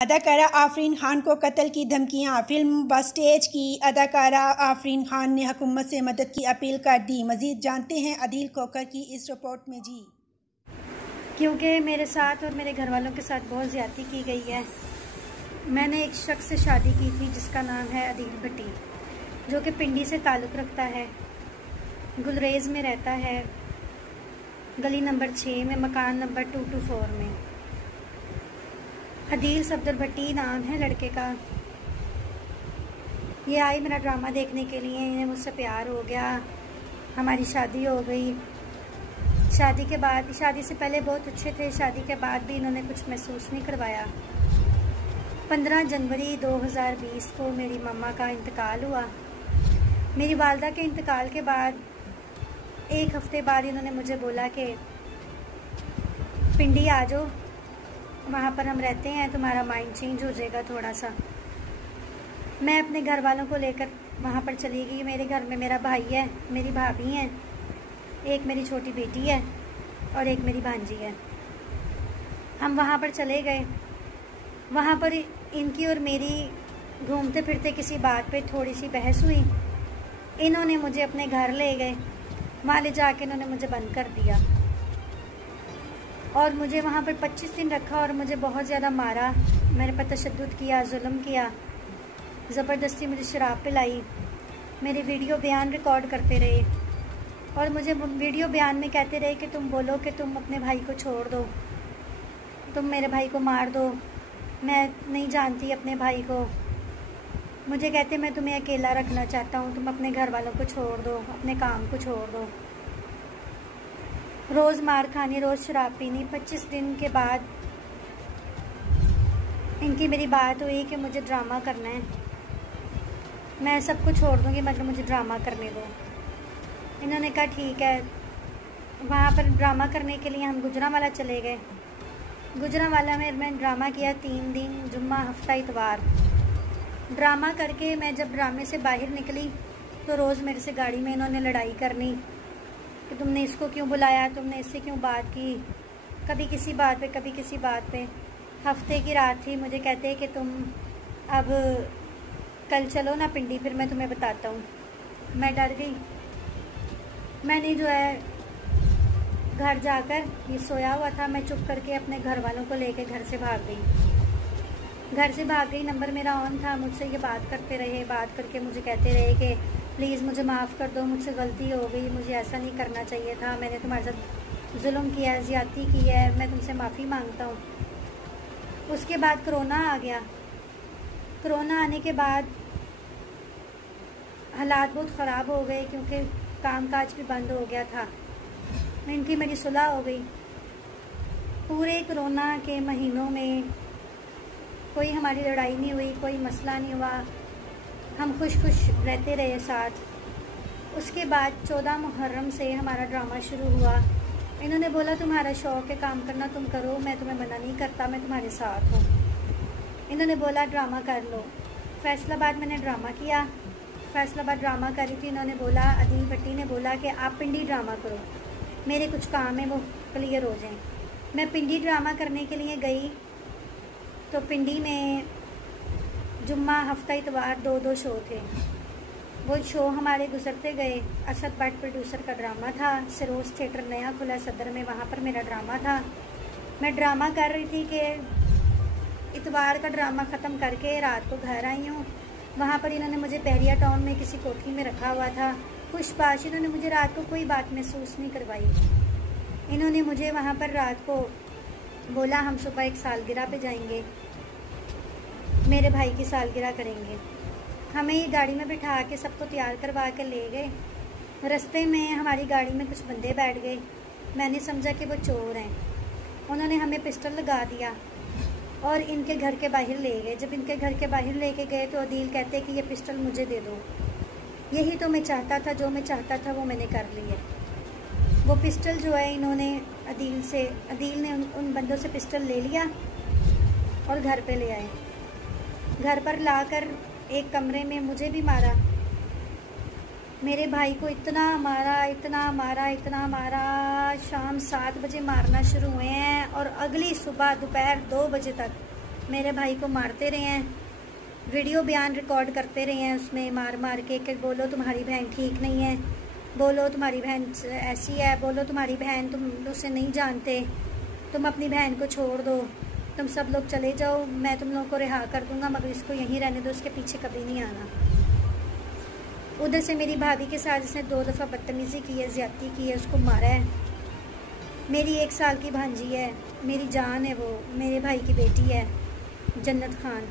अदाकारा आफरीन खान को कत्ल की धमकियां। फिल्म बस्टेज की अदाकारा आफरीन खान ने हुकूमत से मदद की अपील कर दी। मजीद जानते हैं अदील कोकर की इस रिपोर्ट में। जी, क्योंकि मेरे साथ और मेरे घर वालों के साथ बहुत ज़्यादती की गई है। मैंने एक शख्स से शादी की थी जिसका नाम है अदील भट्टी, जो कि पिंडी से ताल्लुक़ रखता है, गुलरेज में रहता है, गली नंबर 6 में, मकान नंबर 224 में। अदील सफदर भट्टी नाम है लड़के का। ये आई मेरा ड्रामा देखने के लिए, इन्हें मुझसे प्यार हो गया, हमारी शादी हो गई। शादी के बाद, शादी से पहले बहुत अच्छे थे, शादी के बाद भी इन्होंने कुछ महसूस नहीं करवाया। 15 जनवरी 2020 को मेरी मम्मा का इंतकाल हुआ। मेरी वालदा के इंतकाल के बाद 1 हफ्ते बाद इन्होंने मुझे बोला कि पिंडी आ जाओ, वहाँ पर हम रहते हैं, तुम्हारा माइंड चेंज हो जाएगा थोड़ा सा। मैं अपने घर वालों को लेकर वहाँ पर चली गई। मेरे घर में मेरा भाई है, मेरी भाभी हैं, एक मेरी छोटी बेटी है और एक मेरी भांजी है। हम वहाँ पर चले गए। वहाँ पर इनकी और मेरी घूमते फिरते किसी बात पे थोड़ी सी बहस हुई। इन्होंने मुझे अपने घर ले गए, वहाँ ले जाके इन्होंने मुझे बंद कर दिया और मुझे वहाँ पर 25 दिन रखा और मुझे बहुत ज़्यादा मारा, मेरे पर तशद्दुद किया, जुल्म किया, ज़बरदस्ती मुझे शराब पिलाई, मेरे वीडियो बयान रिकॉर्ड करते रहे और मुझे वीडियो बयान में कहते रहे कि तुम बोलो कि तुम अपने भाई को छोड़ दो, तुम मेरे भाई को मार दो, मैं नहीं जानती अपने भाई को। मुझे कहते मैं तुम्हें अकेला रखना चाहता हूँ, तुम अपने घर वालों को छोड़ दो, अपने काम को छोड़ दो। रोज़ मार खानी, रोज़ शराब पीनी। 25 दिन के बाद इनकी मेरी बात हुई कि मुझे ड्रामा करना है, मैं सब कुछ छोड़ दूँगी मगर मुझे ड्रामा करने दो। इन्होंने कहा ठीक है। वहाँ पर ड्रामा करने के लिए हम गुजरांवाला चले गए। गुजरांवाला में मैं ड्रामा किया 3 दिन, जुम्मा, हफ्ता, इतवार। ड्रामा करके मैं जब ड्रामे से बाहर निकली तो रोज़ मेरे से गाड़ी में इन्होंने लड़ाई करनी कि तुमने इसको क्यों बुलाया, तुमने इससे क्यों बात की, कभी किसी बात पे, कभी किसी बात पे। हफ्ते की रात थी, मुझे कहते कि तुम अब कल चलो ना पिंडी, फिर मैं तुम्हें बताता हूँ। मैं डर गई। मैंने जो है घर जाकर, ये सोया हुआ था, मैं चुप करके अपने घर वालों को लेके घर से भाग गई। घर से भाग गई, नंबर मेरा ऑन था, मुझसे ये बात करते रहे, बात करके मुझे कहते रहे कि प्लीज़ मुझे माफ़ कर दो, मुझसे गलती हो गई, मुझे ऐसा नहीं करना चाहिए था, मैंने तुम्हारे साथ जुल्म किया है, ज़्यादती की है, मैं तुमसे माफ़ी मांगता हूँ। उसके बाद कोरोना आ गया। कोरोना आने के बाद हालात बहुत ख़राब हो गए क्योंकि कामकाज भी बंद हो गया था। इनकी मेरी सुलह हो गई। पूरे कोरोना के महीनों में कोई हमारी लड़ाई नहीं हुई, कोई मसला नहीं हुआ, हम खुश खुश रहते रहे साथ। उसके बाद 14 मुहर्रम से हमारा ड्रामा शुरू हुआ। इन्होंने बोला तुम्हारा शौक़ है काम करना, तुम करो, मैं तुम्हें मना नहीं करता, मैं तुम्हारे साथ हूँ। इन्होंने बोला ड्रामा कर लो। फैसलाबाद मैंने ड्रामा किया। फैसलाबाद ड्रामा करी थी। इन्होंने बोला, अदील भट्टी ने बोला कि आप पिंडी ड्रामा करो, मेरे कुछ काम है वो क्लियर हो जाएं। मैं पिंडी ड्रामा करने के लिए गई तो पिंडी में जुम्मा, हफ्ता, इतवार 2-2 शो थे। वो शो हमारे गुजरते गए। असद भट्ट प्रोड्यूसर का ड्रामा था, सरोज थिएटर नया खुला सदर में, वहाँ पर मेरा ड्रामा था। मैं ड्रामा कर रही थी कि इतवार का ड्रामा ख़त्म करके रात को घर आई हूँ। वहाँ पर इन्होंने मुझे बहरिया टाउन में किसी कोठी में रखा हुआ था, खुशबाश। इन्होंने मुझे रात को कोई बात महसूस नहीं करवाई। इन्होंने मुझे वहाँ पर रात को बोला हम सुबह एक सालगिरह पे जाएंगे, मेरे भाई की सालगिरह करेंगे। हमें ये गाड़ी में बिठा के सबको तैयार करवा के ले गए। रास्ते में हमारी गाड़ी में कुछ बंदे बैठ गए। मैंने समझा कि वो चोर हैं। उन्होंने हमें पिस्टल लगा दिया और इनके घर के बाहर ले गए। जब इनके घर के बाहर लेके गए तो अदील कहते कि ये पिस्टल मुझे दे दो, यही तो मैं चाहता था, जो मैं चाहता था वो मैंने कर लिया। वो पिस्टल जो है इन्होंने अदील ने उन बंदों से पिस्टल ले लिया और घर पे ले आए। घर पर लाकर एक कमरे में मुझे भी मारा, मेरे भाई को इतना मारा, इतना मारा, इतना मारा। शाम 7 बजे मारना शुरू हुए हैं और अगली सुबह दोपहर 2 बजे तक मेरे भाई को मारते रहे हैं, वीडियो बयान रिकॉर्ड करते रहे हैं, उसमें मार मार के कि बोलो तुम्हारी बहन ठीक नहीं है, बोलो तुम्हारी बहन ऐसी है, बोलो तुम्हारी बहन तुम उसे नहीं जानते, तुम अपनी बहन को छोड़ दो, तुम सब लोग चले जाओ, मैं तुम लोगों को रिहा कर दूंगा, मगर इसको यहीं रहने दो, उसके पीछे कभी नहीं आना। उधर से मेरी भाभी के साथ इसने 2 दफ़ा बदतमीज़ी की है, ज़्यादती की है, उसको मारा है। मेरी 1 साल की भांजी है, मेरी जान है, वो मेरे भाई की बेटी है जन्नत खान।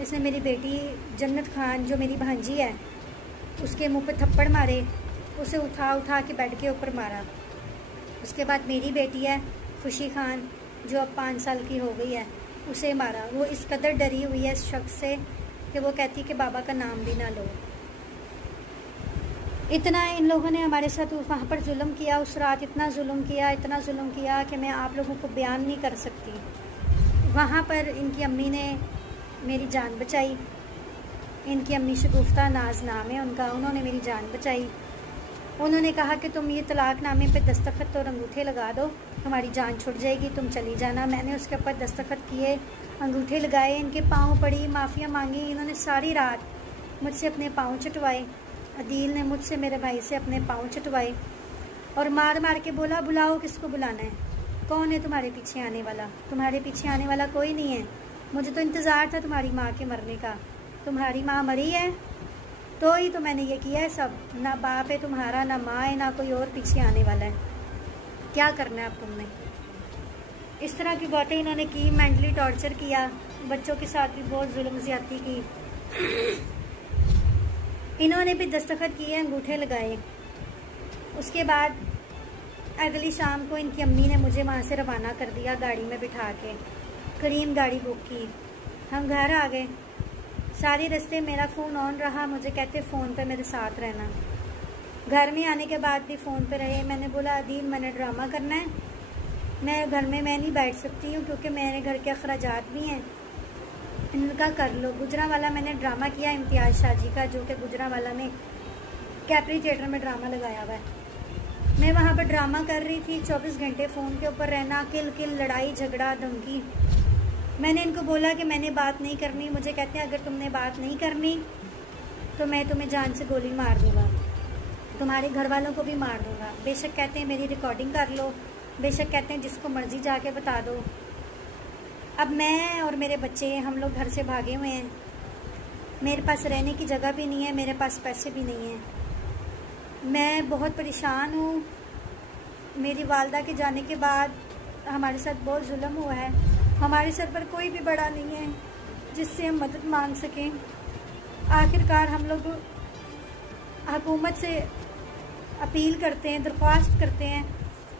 इसने मेरी बेटी जन्नत खान जो मेरी भांजी है उसके मुंह पे थप्पड़ मारे, उसे उठा उठा के बेड के ऊपर मारा। उसके बाद मेरी बेटी है खुशी खान जो अब 5 साल की हो गई है, उसे मारा। वो इस कदर डरी हुई है इस शख्स से कि वो कहती है कि बाबा का नाम भी ना लो। इतना इन लोगों ने हमारे साथ वहाँ पर जुल्म किया, उस रात इतना जुल्म किया, इतना जुल्म किया कि मैं आप लोगों को बयान नहीं कर सकती। वहाँ पर इनकी अम्मी ने मेरी जान बचाई। इनकी अम्मी शगुफ्ता नाज नाम है उनका, उन्होंने मेरी जान बचाई। उन्होंने कहा कि तुम ये तलाकनामे पे दस्तखत और अंगूठे लगा दो, तुम्हारी जान छुट जाएगी, तुम चली जाना। मैंने उसके ऊपर दस्तखत किए, अंगूठे लगाए, इनके पाँव पड़ी, माफ़िया मांगी। इन्होंने सारी रात मुझसे अपने पाँव चटवाए। अदील ने मुझसे मेरे भाई से अपने पाँव चटवाए और मार मार के बोला बुलाओ, किसको बुलाना है, कौन है तुम्हारे पीछे आने वाला? तुम्हारे पीछे आने वाला कोई नहीं है। मुझे तो इंतज़ार था तुम्हारी माँ के मरने का। तुम्हारी माँ मरी है तो ही तो मैंने ये किया है सब। ना बाप है तुम्हारा, ना माँ है, ना कोई और पीछे आने वाला है। क्या करना है अब तुमने? इस तरह की बातें इन्होंने की, मेंटली टॉर्चर किया, बच्चों के साथ भी बहुत जुल्म ज़्यादती की। इन्होंने भी दस्तखत किए, अंगूठे लगाए। उसके बाद अगली शाम को इनकी अम्मी ने मुझे वहाँ से रवाना कर दिया गाड़ी में बिठा के। करीम गाड़ी बुक की, हम घर आ गए। सारी रास्ते मेरा फ़ोन ऑन रहा, मुझे कहते फ़ोन पे मेरे साथ रहना। घर में आने के बाद भी फ़ोन पे रहे। मैंने बोला अदील मैंने ड्रामा करना है, मैं घर में मैं नहीं बैठ सकती हूँ क्योंकि मेरे घर के अखराजात भी हैं, इनका कर लो। गुजरांवाला मैंने ड्रामा किया इम्तियाज़ शाजी का, जो कि गुजरांवाला में कैप्री थिएटर में ड्रामा लगाया हुआ है। मैं वहाँ पर ड्रामा कर रही थी, 24 घंटे फ़ोन के ऊपर रहना, किल किल, लड़ाई झगड़ा धमकी। मैंने इनको बोला कि मैंने बात नहीं करनी। मुझे कहते हैं अगर तुमने बात नहीं करनी तो मैं तुम्हें जान से गोली मार दूँगा, तुम्हारे घर वालों को भी मार दूँगा। बेशक कहते हैं मेरी रिकॉर्डिंग कर लो, बेशक कहते हैं जिसको मर्ज़ी जाके बता दो। अब मैं और मेरे बच्चे हम लोग घर से भागे हुए हैं। मेरे पास रहने की जगह भी नहीं है, मेरे पास पैसे भी नहीं हैं। मैं बहुत परेशान हूँ। मेरी वालदा के जाने के बाद हमारे साथ बहुत जुल्म हुआ है। हमारे सर पर कोई भी बड़ा नहीं है जिससे हम मदद मांग सकें। आखिरकार हम लोग हुकूमत से अपील करते हैं, दरख्वास्त करते हैं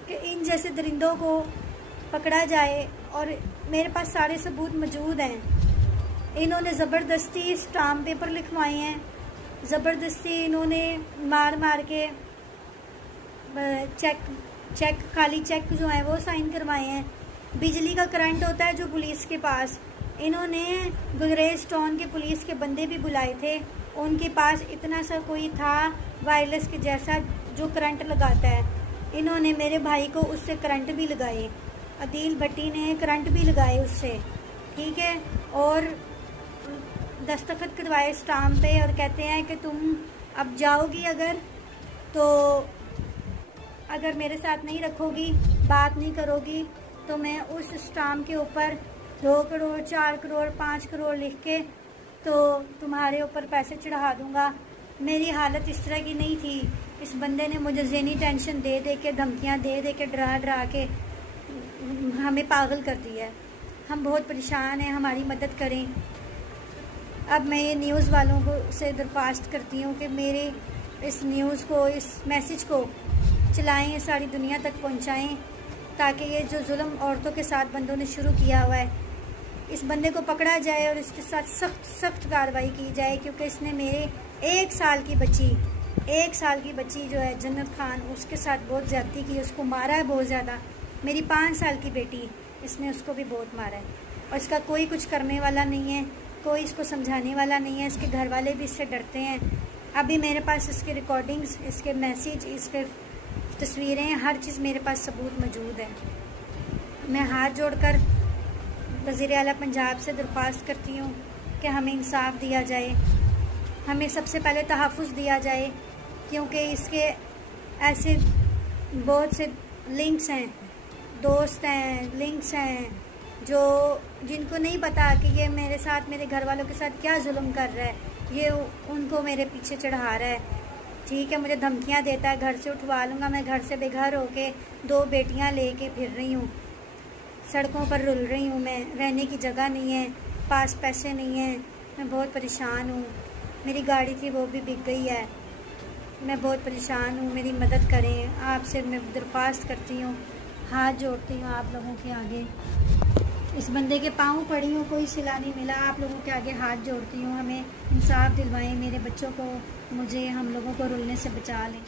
कि इन जैसे दरिंदों को पकड़ा जाए। और मेरे पास सारे सबूत मौजूद हैं। इन्होंने ज़बरदस्ती स्टाम्प पेपर लिखवाए हैं, ज़बरदस्ती इन्होंने मार मार के चेक खाली चेक जो है वो साइन करवाए हैं। बिजली का करंट होता है जो पुलिस के पास, इन्होंने गुजरेज टाउन के पुलिस के बंदे भी बुलाए थे। उनके पास इतना सा कोई था वायरलेस के जैसा जो करंट लगाता है, इन्होंने मेरे भाई को उससे करंट भी लगाए। अदील भट्टी ने करंट भी लगाए उससे, ठीक है, और दस्तखत करवाए स्टाम्प पे और कहते हैं कि तुम अब जाओगी अगर मेरे साथ नहीं रखोगी, बात नहीं करोगी तो मैं उस स्टाम्प के ऊपर 2 करोड़ 4 करोड़ 5 करोड़ लिख के तो तुम्हारे ऊपर पैसे चढ़ा दूँगा। मेरी हालत इस तरह की नहीं थी। इस बंदे ने मुझे ज़हनी टेंशन दे दे के, धमकियाँ दे दे के, डरा डरा के हमें पागल कर दिया है। हम बहुत परेशान हैं, हमारी मदद करें। अब मैं ये न्यूज़ वालों को से दरख्वास्त करती हूँ कि मेरे इस न्यूज़ को, इस मैसेज को चलाएं, सारी दुनिया तक पहुँचाएं, ताकि ये जो जुल्म औरतों के साथ बंदों ने शुरू किया हुआ है, इस बंदे को पकड़ा जाए और इसके साथ सख्त सख्त कार्रवाई की जाए। क्योंकि इसने मेरे 1 साल की बच्ची जो है जन्नत खान, उसके साथ बहुत ज़्यादती की, उसको मारा है बहुत ज़्यादा। मेरी 5 साल की बेटी, इसने उसको भी बहुत मारा है और इसका कोई कुछ करने वाला नहीं है, कोई इसको समझाने वाला नहीं है। इसके घर वाले भी इससे डरते हैं। अभी मेरे पास इसके रिकॉर्डिंग्स, इसके मैसेज, इसके तस्वीरें, हर चीज़ मेरे पास सबूत मौजूद है। मैं हाथ जोड़कर वज़ीर आला पंजाब से दरख्वास्त करती हूँ कि हमें इंसाफ दिया जाए, हमें सबसे पहले तहफ़्फ़ुज़ दिया जाए, क्योंकि इसके ऐसे बहुत से लिंक्स हैं, दोस्त हैं, लिंक्स हैं जो जिनको नहीं पता कि ये मेरे साथ, मेरे घर वालों के साथ क्या जुल्म कर रहा है, ये उनको मेरे पीछे चढ़ा रहा है। ठीक है, मुझे धमकियाँ देता है, घर से उठवा लूँगा, मैं घर से बेघर होके 2 बेटियाँ लेके फिर रही हूँ, सड़कों पर रुल रही हूँ, मैं रहने की जगह नहीं है, पास पैसे नहीं हैं, मैं बहुत परेशान हूँ। मेरी गाड़ी थी वो भी बिक गई है, मैं बहुत परेशान हूँ, मेरी मदद करें। आपसे मैं दरख्वास्त करती हूँ, हाथ जोड़ती हूँ आप लोगों के आगे। इस बंदे के पाँव पड़ी हूँ, कोई सिला नहीं मिला, आप लोगों के आगे हाथ जोड़ती हूँ, हमें इंसाफ दिलवाएं, मेरे बच्चों को, मुझे, हम लोगों को रुलने से बचा लें।